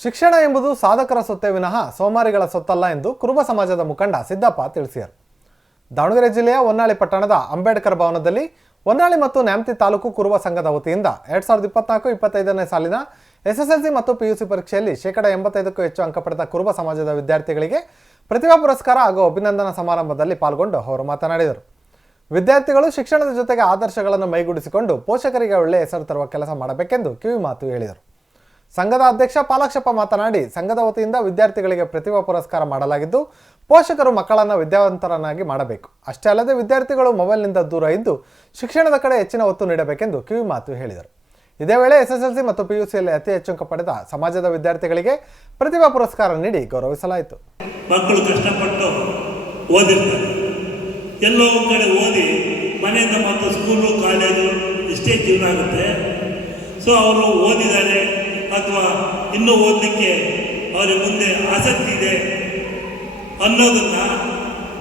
ಶಿಕ್ಷಣ ಎಂಬುದು ಸಾಧಕರ ಸೊತ್ತೇ ವಿನಃ ಸೋಮಾರಿಗಳ ಸೊತ್ತಲ್ಲ ಎಂದು ಕುರುಬ ಸಮಾಜದ ಮುಖಂಡ ಸಿದ್ದಪ್ಪ ತಿಳಿಸಿದರು. ದಾವಣಗೆರೆ ಜಿಲ್ಲೆಯ ಹೊನ್ನಾಳಿ ಪಟ್ಟಣದ ಅಂಬೇಡ್ಕರ್ ಭವನದಲ್ಲಿ ಹೊನ್ನಾಳಿ ಮತ್ತು ನ್ಯಾಮತಿ ತಾಲೂಕು ಕುರುಬ ಸಂಘದ ವತಿಯಿಂದ 2024-25ನೇ ಸಾಲಿನ ಎಸ್ಎಸ್ಎಲ್ಸಿ ಮತ್ತು ಪಿಯುಸಿ ಪರೀಕ್ಷೆಯಲ್ಲಿ 85%ಕ್ಕೂ ಹೆಚ್ಚು ಅಂಕ ಪಡೆದ ಕುರುಬ ಸಮಾಜದ ವಿದ್ಯಾರ್ಥಿಗಳಿಗೆ ಪ್ರತಿಭಾ ಪುರಸ್ಕಾರ ಹಾಗೂ ಅಭಿನಂದನಾ ಸಮಾರಂಭದಲ್ಲಿ ಪಾಲ್ಗೊಂಡು ಅವರು ಮಾತನಾಡಿದರು. ವಿದ್ಯಾರ್ಥಿಗಳು ಶಿಕ್ಷಣದ ಜೊತೆಗೆ ಆದರ್ಶಗಳನ್ನು ಮೈಗೂಡಿಸಿಕೊಂಡು ಪೋಷಕರಿಗೆ ಒಳ್ಳೆಯ ಹೆಸರು ತರುವ ಕೆಲಸ ಮಾಡಬೇಕೆಂದು ಕಿವಿ ಮಾತು ಹೇಳಿದರು. ಸಂಘದ ಅಧ್ಯಕ್ಷ ಪಾಲಾಕ್ಷಪ್ಪ ಮಾತನಾಡಿ, ಸಂಘದ ವತಿಯಿಂದ ವಿದ್ಯಾರ್ಥಿಗಳಿಗೆ ಪ್ರತಿಭಾ ಪುರಸ್ಕಾರ ಮಾಡಲಾಗಿದ್ದು, ಪೋಷಕರು ಮಕ್ಕಳನ್ನು ವಿದ್ಯಾವಂತರನ್ನಾಗಿ ಮಾಡಬೇಕು. ಅಷ್ಟೇ ಅಲ್ಲದೆ ವಿದ್ಯಾರ್ಥಿಗಳು ಮೊಬೈಲ್ನಿಂದ ದೂರ ಇದ್ದು ಶಿಕ್ಷಣದ ಕಡೆ ಹೆಚ್ಚಿನ ಒತ್ತು ನೀಡಬೇಕೆಂದು ಕಿವಿ ಮಾತು ಹೇಳಿದರು. ಇದೇ ವೇಳೆ ಎಸ್ಎಸ್ಎಲ್ಸಿ ಮತ್ತು ಪಿಯುಸಿಯಲ್ಲಿ ಅತಿ ಹೆಚ್ಚು ಅಂಕ ಪಡೆದ ಸಮಾಜದ ವಿದ್ಯಾರ್ಥಿಗಳಿಗೆ ಪ್ರತಿಭಾ ಪುರಸ್ಕಾರ ನೀಡಿ ಗೌರವಿಸಲಾಯಿತು. ಮಕ್ಕಳು ಕಷ್ಟಪಟ್ಟು ಓದಿರ್ತಾರೆ, ಎಲ್ಲೋ ಕಡೆ ಓದಿ ಮನೆಯಿಂದ ಮತ್ತು ಸ್ಕೂಲು ಕಾಲೇಜು ಇಷ್ಟೇ ಜೀವನ ಆಗುತ್ತೆ. ಸೊ ಅವರು ಓದಿದ್ದಾರೆ ಅಥವಾ ಇನ್ನೂ ಓದಲಿಕ್ಕೆ ಅವರಿಗೆ ಮುಂದೆ ಆಸಕ್ತಿ ಇದೆ ಅನ್ನೋದನ್ನು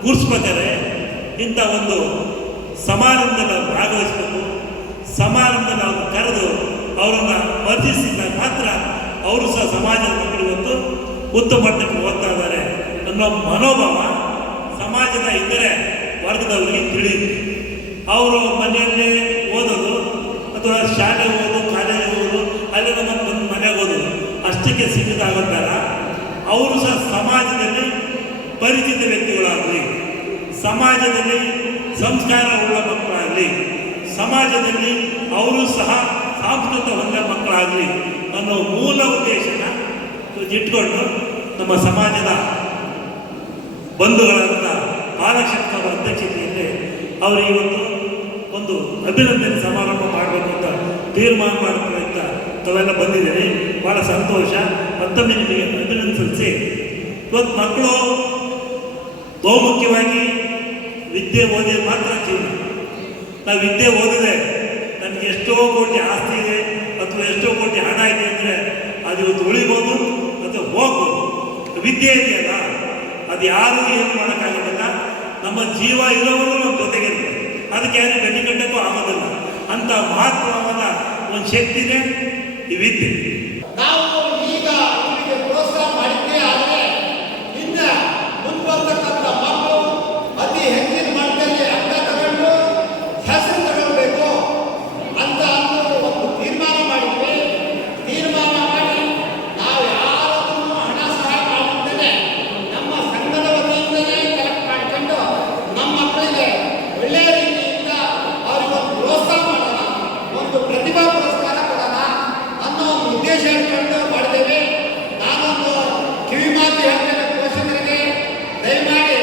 ಗುರುಸ್ಬೇಕಾದ್ರೆ ಇಂಥ ಒಂದು ಸಮಾರಂಭದಲ್ಲಿ ಅವರು ಭಾಗವಹಿಸಬೇಕು. ಸಮಾರಂಭದಲ್ಲಿ ಅವರು ಕರೆದು ಅವರನ್ನು ವರ್ಜಿಸಿದಾಗ ಮಾತ್ರ ಅವರು ಸಹ ಸಮಾಜದ ಮಕ್ಕಳು ಇವತ್ತು ಉತ್ತಮ ಮಟ್ಟಕ್ಕೆ ಓದ್ತಾ ಇದ್ದಾರೆ ಅನ್ನೋ ಮನೋಭಾವ ಸಮಾಜದ ಇತರೆ ವರ್ಗದವರಿಗೆ ತಿಳಿಯುತ್ತೆ. ಅವರು ಮನೆಯಲ್ಲೇ ಓದೋದು ಅಥವಾ ಶಾಲೆ ಓದು, ಕಾಲೇಜಿಗೆ ಓದು, ಅಲ್ಲಿಂದ ಮತ್ತೆ ಮನೆಗೆ ಓದೋದು ಅಷ್ಟಕ್ಕೆ ಸೀಮಿತ ಆಗೋದಾರ ಅವರು ಸಹ ಸಮಾಜದಲ್ಲಿ ಪರಿಚಿತ ವ್ಯಕ್ತಿಗಳಾಗಲಿ, ಸಮಾಜದಲ್ಲಿ ಸಂಸ್ಕಾರ ಉಳ್ಳ ಮಕ್ಕಳಾಗಲಿ, ಸಮಾಜದಲ್ಲಿ ಅವರು ಸಹ ಸಾಂಸ್ಕೃತಿಕ ಹೊಂದ ಮಕ್ಕಳಾಗಲಿ ಅನ್ನೋ ಮೂಲ ಉದ್ದೇಶನ ಇಟ್ಕೊಂಡು ನಮ್ಮ ಸಮಾಜದ ಬಂಧುಗಳಂತ ಪಾಲಕ್ಷಪ್ಪ ಅವರ ಅಧ್ಯಕ್ಷತೆಯಲ್ಲಿ ಅವರು ಇವತ್ತು ಒಂದು ಅಭಿನಂದನೆ ಸಮಾರಂಭ ಮಾಡಬೇಕು ಅಂತ ತೀರ್ಮಾನ ಮಾಡ್ತಾರೆ ಅಂತ ತಾವೆಲ್ಲ ಬಂದಿದ್ದೀರಿ. ಭಾಳ ಸಂತೋಷ. ಮತ್ತೊಮ್ಮೆ ನಿಮಗೆ ಅಭಿನಂದಿಸಿ. ಇವತ್ತು ಮಕ್ಕಳು ಬಹುಮುಖ್ಯವಾಗಿ ವಿದ್ಯೆ ಓದಿದ ಮಾತ್ರ ಜೀವನ. ನಾವು ವಿದ್ಯೆ ಓದಿದೆ ನನಗೆ ಎಷ್ಟೋ ಕೋಟಿ ಆಸ್ತಿ ಇದೆ ಅಥವಾ ಎಷ್ಟೋ ಕೋಟಿ ಹಣ ಇದೆ ಅಂದರೆ ಅದು ಇವತ್ತು ಉಳಿಬೋದು ಅಥವಾ ಹೋಗ್ಬೋದು. ವಿದ್ಯೆ ಇದೆಯಲ್ಲ, ಅದು ಯಾರೂ ಏನು ಮಾಡೋಕ್ಕಾಗೋದಿಲ್ಲ. ನಮ್ಮ ಜೀವ ಇರೋವರು ನಮ್ಮ ಜೊತೆಗಿರ್ತದೆ, ಅದಕ್ಕೆ ಯಾರು ಗಟ್ಟಿಗಟ್ಟಕ್ಕೂ ಆಗೋದಿಲ್ಲ. ಅಂತ ಮಹತ್ವವಾದ ಒಂದು ಶಕ್ತಿನೇ ಈ ವಿದ್ಯೆ. ನಾವು ಈಗ ಇವರಿಗೆ ಪ್ರೋತ್ಸಾಹ ಮಾಡಿದ್ದೇ ಆದರೆ ಇನ್ನು ಮುಂದುವರ್ತಕ್ಕಂಥ ಮಕ್ಕಳು ಅತಿ ಹೆಚ್ಚಿನ ಮಟ್ಟದಲ್ಲಿ ಅಂಕ ತಗೊಂಡು ಹೆಸರು ತಗೊಳ್ಬೇಕು ಅಂತ ಒಂದು ತೀರ್ಮಾನ ಮಾಡಿದ್ವಿ. ತೀರ್ಮಾನ ಮಾಡಿ ನಾವು ಯಾರನ್ನು ಹಣ ಸಹಾಯ ಮಾಡುತ್ತೇನೆ ನಮ್ಮ ಸಂಘದ ವತಿಯಿಂದಲೇ ಕಲೆಕ್ಟ್ ಮಾಡಿಕೊಂಡು ನಮ್ಮ ಮಕ್ಕಳಿಗೆ ಒಳ್ಳೆಯ ರೀತಿಯಿಂದ ಅವರಿಗೆ ಒಂದು ಪ್ರೋತ್ಸಾಹ ಮಾಡೋಣ, ಒಂದು ಪ್ರತಿಭಾ ಪುರಸ್ಕಾರ ಕೊಡೋಣ ಅನ್ನೋ ಒಂದು ಉದ್ದೇಶ ಇಟ್ಕೊಂಡು ಮಾಡಿದ್ದೇವೆ. ನಾನೊಂದು ಕಿವಿ ಮಾತು ಹೇಳ್ತೇನೆ ಪೋಷಕರಿಗೆ, ದಯಮಾಡಿ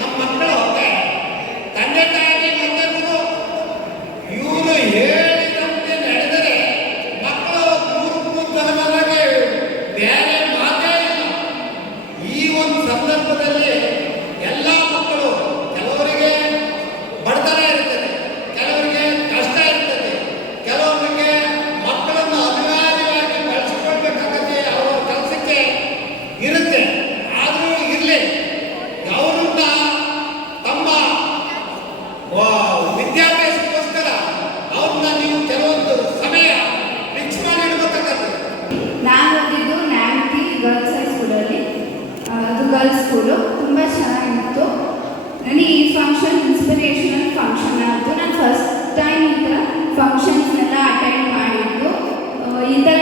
ನಮ್ಮ ಮಕ್ಕಳು ತಂದೆ ತಾಯಿಗೆ ಬಂದಿರುವುದು ಇವರು ಹೇಳಿದಂತೆ ನಡೆದರೆ ಮಕ್ಕಳು ಮೂರ್ಖತನವಾಗಿ ಬೇರೆ ಮಾತೇ ಇಲ್ಲ. ಈ ಒಂದು ಸಂದರ್ಭದಲ್ಲಿ ಎಲ್ಲ ಮಕ್ಕಳು ಕೆಲವರಿಗೆ ಬಡತನ ಇರ್ತದೆ, ಕೆಲವರಿಗೆ ಕಷ್ಟ ಇರ್ತದೆ, ಕೆಲವರಿಗೆ ಮಕ್ಕಳನ್ನು ಅನಿವಾರ್ಯವಾಗಿ ಬೆಳೆಸ್ಕೊಳ್ಬೇಕಾಗತ್ತೆ, ಅವರ ಕೆಲಸಕ್ಕೆ ಇರುತ್ತೆ. ಆದರೂ ಇರಲಿ, ಅವರನ್ನ ತಮ್ಮ ವಿದ್ಯಾಭ್ಯಾಸಕ್ಕೋಸ್ಕರ ಅವ್ರನ್ನ ನೀವು ಕೆಲವೊಂದು ಸಮಯ ಫಿಕ್ಸ್ ಮಾಡಿ ಇಡಬೇಕಾಗತ್ತೆ. ನಾನು ಓದಿದ್ದು ನ್ಯಾಮತಿ ಗರ್ಲ್ಸ್ ಹೈಸ್ಕೂಲಲ್ಲಿ. ಅದು ಗರ್ಲ್ಸ್ ಸ್ಕೂಲು, ತುಂಬ ಚೆನ್ನಾಗಿತ್ತು. ನನಗೆ ಈ ಫಂಕ್ಷನ್ ಇನ್ಸ್ಪಿರೇಷನಲ್ ಫಂಕ್ಷನ್ ಆಯಿತು. ನಾನು ಫಸ್ಟ್ ಟೈಮ್ ಈ ಥರ ಫಂಕ್ಷನ್ಸ್ನೆಲ್ಲ ಅಟೆಂಡ್ ಮಾಡಿದ್ದು. ಈ ಥರ